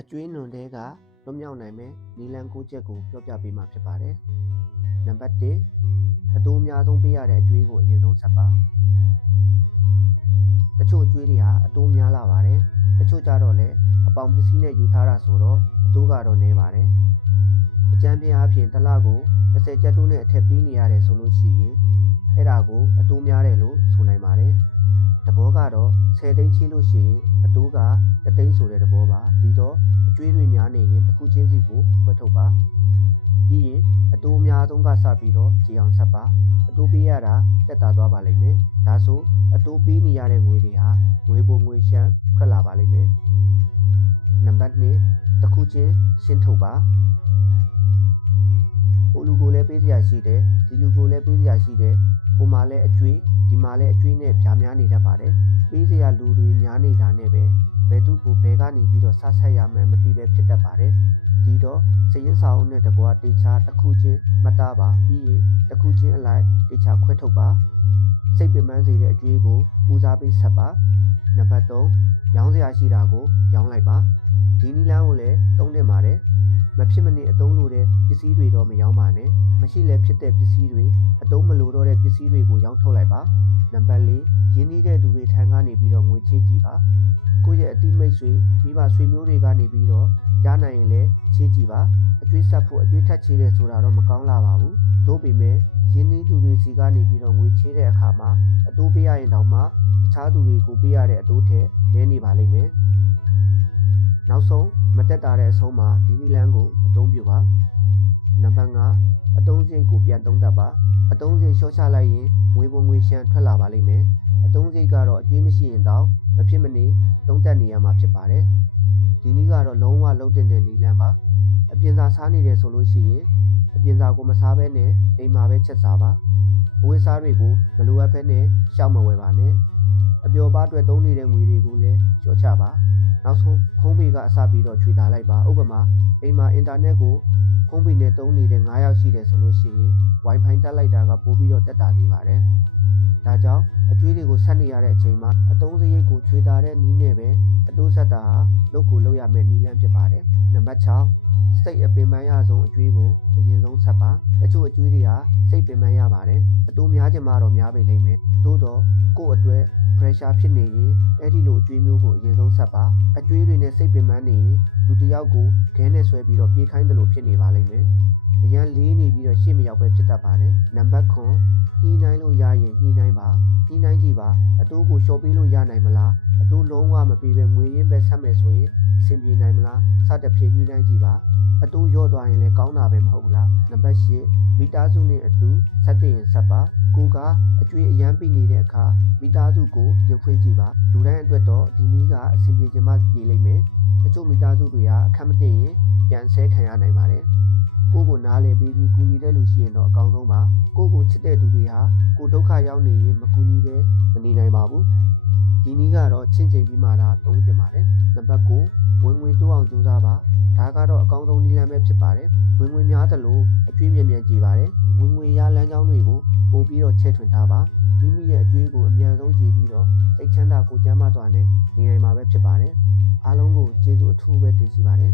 အကျွေးနွန်တဲကလွတ်မြောက်နိုင်မယ်နီလန်9ချက်ကိုပြောပြပေးမှာဖြစ်ပါတယ်။နံပါတ်1အတိုးအများဆုံးပေးရတဲ့အကျွေးကိုအရင်ဆုံးဆက်ပါ။တချို့အကျွေးတွေဟာအတိုးများလာပါတယ်။တချို့ကြတော့လည်းအပေါင်ပစ္စည်းနဲ့ယူထားတာဆိုတော့အတိုးကတော့နည်းပါတယ်။အကြမ်းဖျင်းအားဖြင့်တစ်လကို30ကျပ်တိုးနဲ့အထက်ပေးနေရတယ်ဆိုလို့ရှိရင်အဲ့ဒါကိုအတိုးများတယ်လို့ဆိုနိုင်ပါတယ်။တဘောကတော့10သိန်းချေးလို့ရှိရင်အတိုးက3သိန်းဆိုတဲ့တဘောပါဒီတော့အကျွေးတွေများနေရင်တစ်ခုချင်းစီကိုခွဲထုတ်ပါပြီးရင်အတိုးအများဆုံးကစပြီးတော့ခြေအောင်ဆက်ပါအတိုးပေးရတာတက်တာသွားပါလိမ့်မယ်ဒါဆိုအတိုးပေးနေရတဲ့ငွေတွေဟာငွေပုံငွေရှမ်းထွက်လာပါလိမ့်မယ်နံပါတ်2တစ်ခုချင်းရှင်းထုတ်ပါဟိုလူကိုလည်းပေးစရာရှိတယ်ဒီလူကိုလည်းပေးစရာရှိတယ်ဟိုမှာလည်းအကျွေးဒီမှာလည်းအကျွေးနဲ့ဖြားများနေတတ်ပါတယ်ပေးစရာလူတွေများနေတာနဲ့ပဲဘယ်သူကိုဘယ်ကနေပြီးတော့ဆက်ဆက်ရမှန်းမသိပဲဖြစ်တတ်ပါတယ်ဒီတော့စည်ရင်းစာအုပ်နဲ့တကွာတေချာတစ်ခုချင်းမှတ်သားပါပြီးရင်တစ်ခုချင်းအလိုက်တေချာခွဲထုတ်ပါစိတ်ပင်ပန်းစေတဲ့အကျွေးကိုဦးစားပေးဆက်ပါနံပါတ်3ရောင်းစရာရှိတာကိုရောင်းလိုက်ပါဒီနီလန်းကိုလည်းသုံးတင်ပါတယ်မဖြစ်မနေအသုံးလိုတဲ့ပစ္စည်းတွေတော့မရောင်းပါနဲ့မရှိလည်းဖြစ်တဲ့ပစ္စည်းတွေအသုံးမလိုတော့တဲ့ပစ္စည်းတွေကိုရောင်းထုတ်လိုက်ပါနံပါတ်4ရင်းနှီးတဲ့သူတွေထံကနေပြီးတော့ငွေချေးကြည့်ပါကိုယ့်ရဲ့အတိမိတ်ဆွေမိဘဆွေမျိုးတွေကနေပြီးတော့ရနိုင်ရင်လည်းချေးကြည့်ပါအကျွေးဆက်ဖို့အကျွေးထက်ချေးတယ်ဆိုတာတော့မကောင်းလာပါဘူးသို့ပေမဲ့ရင်းနှီးသူတွေစီကနေပြီးတော့ငွေချေးတဲ့အခါမှာအတိုးပေးရရင်တောင်မှတခြားသူတွေကိုပေးရတဲ့အတိုးထက်နည်းနေပါလိမ့်မယ်နောက်ဆုံးမတက်တာတဲ့အဆုံးမှာဒီနီလန်းကိုအသုံးပြုပါနံပါတ်5အတုံးစရိတ်ကိုပြန်သုံးသပ်ပါအတုံးစရိတ်လျှော့ချလိုက်ရင်ငွေပုံငွေရှမ်းထွက်လာပါလိမ့်မယ်အတုံးစရိတ်ကတော့အကျွေးမရှိရင်တောင်မဖြစ်မနေသုံးသပ်နေရမှာဖြစ်ပါတယ်ဒီနည်းကတော့လုံးဝလုံးတင်တဲ့နီလန်းပါအပြင်စာစားနေတယ်ဆိုလို့ရှိရင်အပြင်စာကိုမစားဘဲနဲ့အိမ်မှာပဲချက်စားပါအဝတ်စားတွေကိုမလိုအပ်ဘဲနဲ့ရှောက်မဝယ်ပါနဲ့အပျော်ပါအတွက်သုံးနေတဲ့ငွေတွေကိုလည်းလျှော့ချပါနောက်ဆုံးဖုန်းပေကအစပြီးတော့ခြွေထားလိုက်ပါဥပမာအိမ်မှာအင်တာနက်ကိုဖုန်းပေနဲ့သုံးနေတဲ့9ယောက်ရှိတယ်ဆိုလို့ရှိရင် Wi-Fi တက်လိုက်တာကပို့ပြီးတော့တက်တာနေပါတယ်ဒါကြောင့်အကျွေးတွေကိုဆက်နေရတဲ့အချိန်မှာအတုံးစရိတ်ကိုခြွေတာတဲ့နည်းနဲ့ပဲအတိုးဆက်တာဟာလုပ်ကိုလုပ်ရမယ့်နည်းလမ်းဖြစ်ပါတယ်နံပါတ်6စိတ်အပင်ပန်းရဆုံးအကျွေးကိုအရင်ဆုံးဆက်ပါတချို့အကျွေးတွေဟာစိတ်ပင်ပန်းရပါတယ်အတိုးများချင်မှတော့များပေလိမ့်မယ်သို့တော့ကိုယ့်အတွက် pressure ဖြစ်နေရင်အဲ့ဒီလိုအကျွေးမျိုးကိုအရင်ဆုံးဆက်ပါအကျွေးတွေနဲ့စိတ်ပင်ပန်းနေရင်လူတစ်ယောက်ကိုခဲနဲ့ဆွဲပြီးတော့ပြေးခိုင်းတယ်လို့ဖြစ်နေပါလိမ့်မယ်အရန်လေးနေပြီးတော့ရှေ့မရောက်ပဲဖြစ်တတ်ပါတယ်နံပါတ်9ညှိနှိုင်းလို့ရရင်ညှိနှိုင်းပါညှိနှိုင်းကြည့်ပါအတိုးကိုလျှော့ပေးလို့ရနိုင်မလားအတိုးလုံးဝမပေးပဲငွေရင်းပဲဆက်မယ်ဆိုရင်အဆင်ပြေနိုင်မလားစသဖြင့်ညှိနှိုင်းကြည့်ပါအတိုးရော့သွားရင်လည်းကောင်းတာပဲမဟုတ်ဘူးလားနံပါတ်10မိသားစုနဲ့အတူဆက်တင်ရင်ဆက်ပါကိုကအကျွေးအရန်ပြီးနေတဲ့အခါမိသားစုကိုရုပ်ဖွင့်ကြည့်ပါလူတိုင်းအတွက်တော့ဒီနည်းကအဆင်ပြေချင်မှပြေလိမ့်မယ်တချို့မိသားစုတွေကအခက်မတင်ရင်ပြန်ဆဲခံရနိုင်ပါတယ်ကိုကိုနားလည်ပြီးကူညီတဲ့လူရှိရင်တော့အကောင်းဆုံးပါကိုချစ်တဲ့သူတွေဟာကိုဒုက္ခရောက်နေရင်မကူညီပဲမနေနိုင်ပါဘူးဒီနည်းကတော့ချင်းချင်းပြီးမှသာသုံးသင့်ပါတယ်နံပါတ်9ဝင်ငွေတိုးအောင်ကြိုးစားပါဒါကတော့အကောင်းဆုံးနည်းလမ်းပဲဖြစ်ပါတယ်ဝင်ငွေများသလိုအကျွေးမြန်မြန်ကြည့်ပါတယ်ဝင်ငွေရလမ်းကြောင်းတွေကိုပို့ပြီးတော့ချဲ့ထွင်ထားပါမိမိရဲ့အကျွေးကိုအမြန်ဆုံးကြည့်ပြီးတော့စိတ်ချမ်းသာကိုကျန်းမာစွာနဲ့နေနိုင်မှာပဲဖြစ်ပါတယ်အားလုံးကိုကျေးဇူးအထူးပဲတင်ရှိပါတယ်